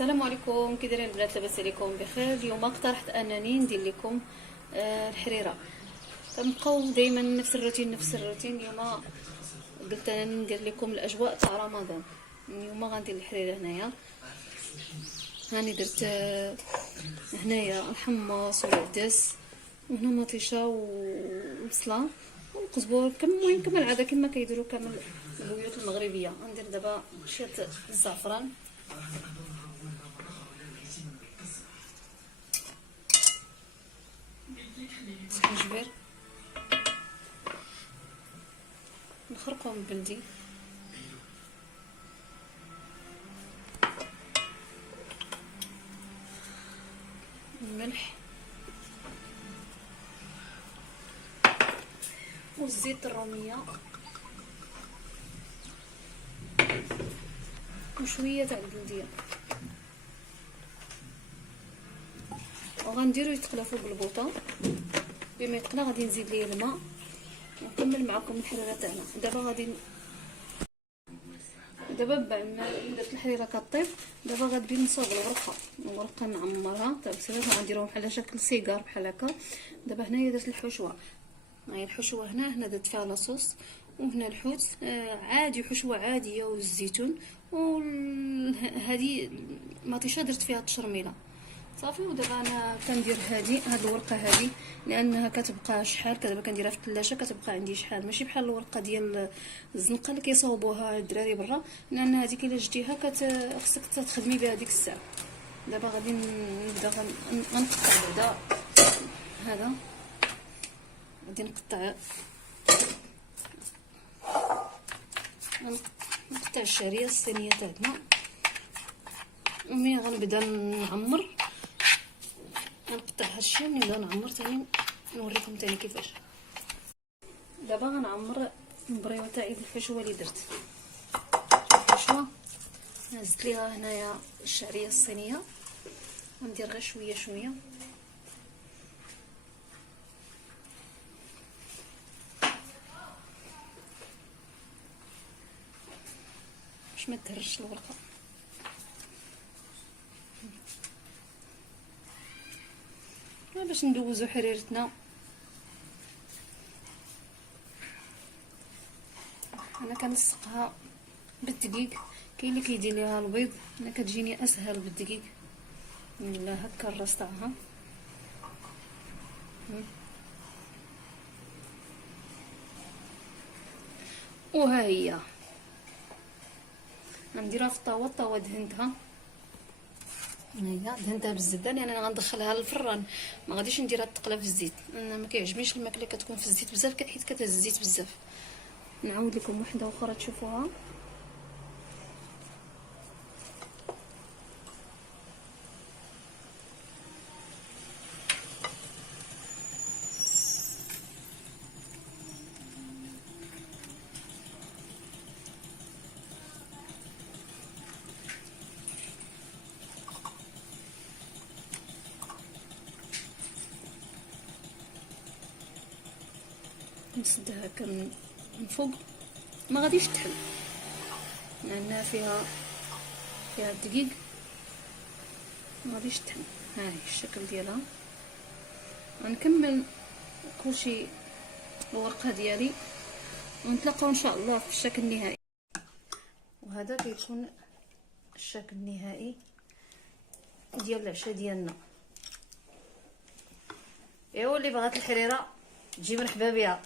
السلام عليكم، كي دايرين البنات؟ لاباس عليكم بخير؟ اليوم اقترحت انني ندير لكم الحريره. كنبقاو دائما نفس الروتين. اليوم قلت انني ندير لكم الاجواء تاع رمضان. اليوم غندير الحريره هنايا. هاني درت هنايا الحمص والعدس، وهنا مطيشه والبصله والقزبور، المهم كما العاده كما كيديروا كامل البيوت المغربيه. غندير دابا شويه الزعفران، الزنجبير، الخرقوم بلدي، الملح والزيت الروميه وشويه تاع البلديه، وغنديرو يتقلافو بالبوطه. بما يتقلا غادي نزيد ليه الماء ونكمل معكم الحريره تاعنا. دابا بعد ما درت الحريره كطيب، دابا غادي نصاوب الورقه نعمرها تاع بسيط، غنديرهم بحال شكل سيجار بحال هكا. دابا هنايا درت الحشوه، هاي الحشوه هنا درت فيها لاصوص، وهنا الحوت عادي، حشوه عاديه، والزيتون، وهذه مطيشه درت فيها التشرميله صافي. ودابا انا كندير هاد الورقه هذه لانها كتبقى شحال، دابا كنديرها في الثلاجه كتبقى عندي شحال، ماشي بحال الورقه ديال الزنقه اللي كيصاوبوها الدراري برا، لان هذيك الا جديها خصك تخدمي بها ديك الساعه. دابا غادي نبدا غنقطع بعدا هذا، غادي نقطع الشعريه الصينيه تاعنا، وملي غنبدا نعمر غنقطع هادشي ونبدا نعمر تاني، نوريكم تاني كيفاش. دابا غنعمر البريوه تاعي بالحشوه اللي درت. الحشوه زدت ليها هنايا الشعريه الصينيه، غندير غير شويه باش ما تهرش الورقه. باش ندوزو حريرتنا. انا كنسقها بالدقيق، كاين اللي كيدير ليها البيض، انا كتجيني اسهل بالدقيق. لا هكا الراس تاعها. وها هي غنديرها في الطاوه دهنتها، هنايا دهنتها بالزبده لان انا غندخلها للفران، ما غاديش نديرها تقلى في الزيت، انا ما كيعجبنيش الماكله كتكون في الزيت بزاف، حيت كتهز الزيت بزاف. نعاود لكم وحده اخرى تشوفوها. نسدها هكا من فوق، ما غاديش تحل لانها فيها الدقيق، ما غاديش تحل. ها هي الشكل ديالها. غنكمل كلشي الورقه ديالي ونتلاقاو ان شاء الله في الشكل النهائي. وهذا كيكون الشكل النهائي ديال العشاء ديالنا. ايوا اللي بغات الحريره تجي مرحبا بها.